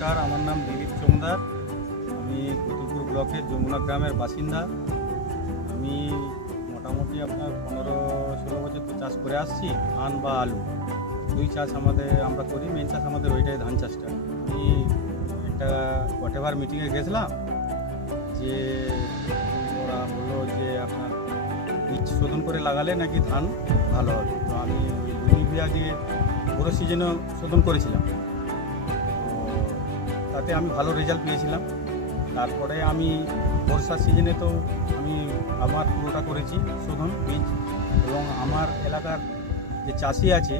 নমস্কার, আমার নাম দিলীপ চমদার। আমি কুতুবপুর ব্লকের যমুনা গ্রামের বাসিন্দা। আমি মোটামুটি আপনার 15-16 বছর তো চাষ করে আসছি, ধান বা আলু দুই চাষ আমরা করি। মেন চাষ আমাদের ওইটাই, ধান চাষটা। আমি একটা হোয়াটএভার মিটিংয়ে গেছিলাম, যে ওরা বললো যে আপনার বীজ শোধন করে লাগালে নাকি ধান ভালো হবে। তো আমি ওই লুমিভিয়া দিয়ে বড়ো সিজনেও শোধন করেছিলাম, তো তাতে আমি ভালো রেজাল্ট পেয়েছিলাম। তারপরে আমি বর্ষার সিজনে তো আমি আমার পুরোটা করেছি শোধন বীজ, এবং আমার এলাকার যে চাষি আছে,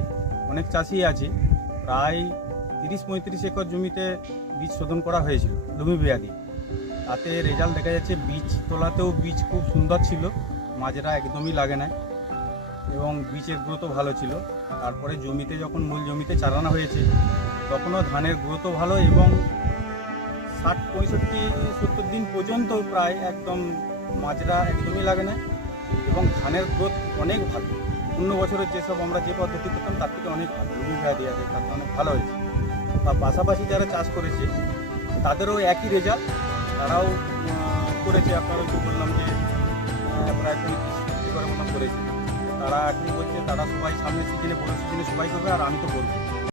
অনেক চাষি আছে, প্রায় 30-35 একর জমিতে বীজ শোধন করা হয়েছিল লুমিভিয়া দিয়ে। তাতে রেজাল্ট দেখা যাচ্ছে, বীজ তোলাতেও বীজ খুব সুন্দর ছিল, মাজরা একদমই লাগে না, এবং বীজের গ্রোথও ভালো ছিল। তারপরে জমিতে যখন মূল জমিতে চালানো হয়েছে, তখনও ধানের গ্রোথও ভালো, এবং 60-65-70 দিন পর্যন্ত প্রায় একদম মাজরা একদমই লাগে না, এবং ধানের গ্রোথ অনেক ভালো। অন্য বছরের যেসব আমরা যে পদ্ধতি করতাম তার থেকে অনেক ভালো, লুমিভিয়া দিয়ে আছে, তাতে অনেক ভালো হয়েছে। বা পাশাপাশি যারা চাষ করেছে তাদেরও একই রেজাল্ট, তারাও করেছে। আপনার ওই যে বললাম যে প্রায় 35 একরের মতো করেছে। তারা একই বলছে, তারা সবাই সামনের সিজনে, বড় সিজনে সবাই করবে, আর আমি তো করবো।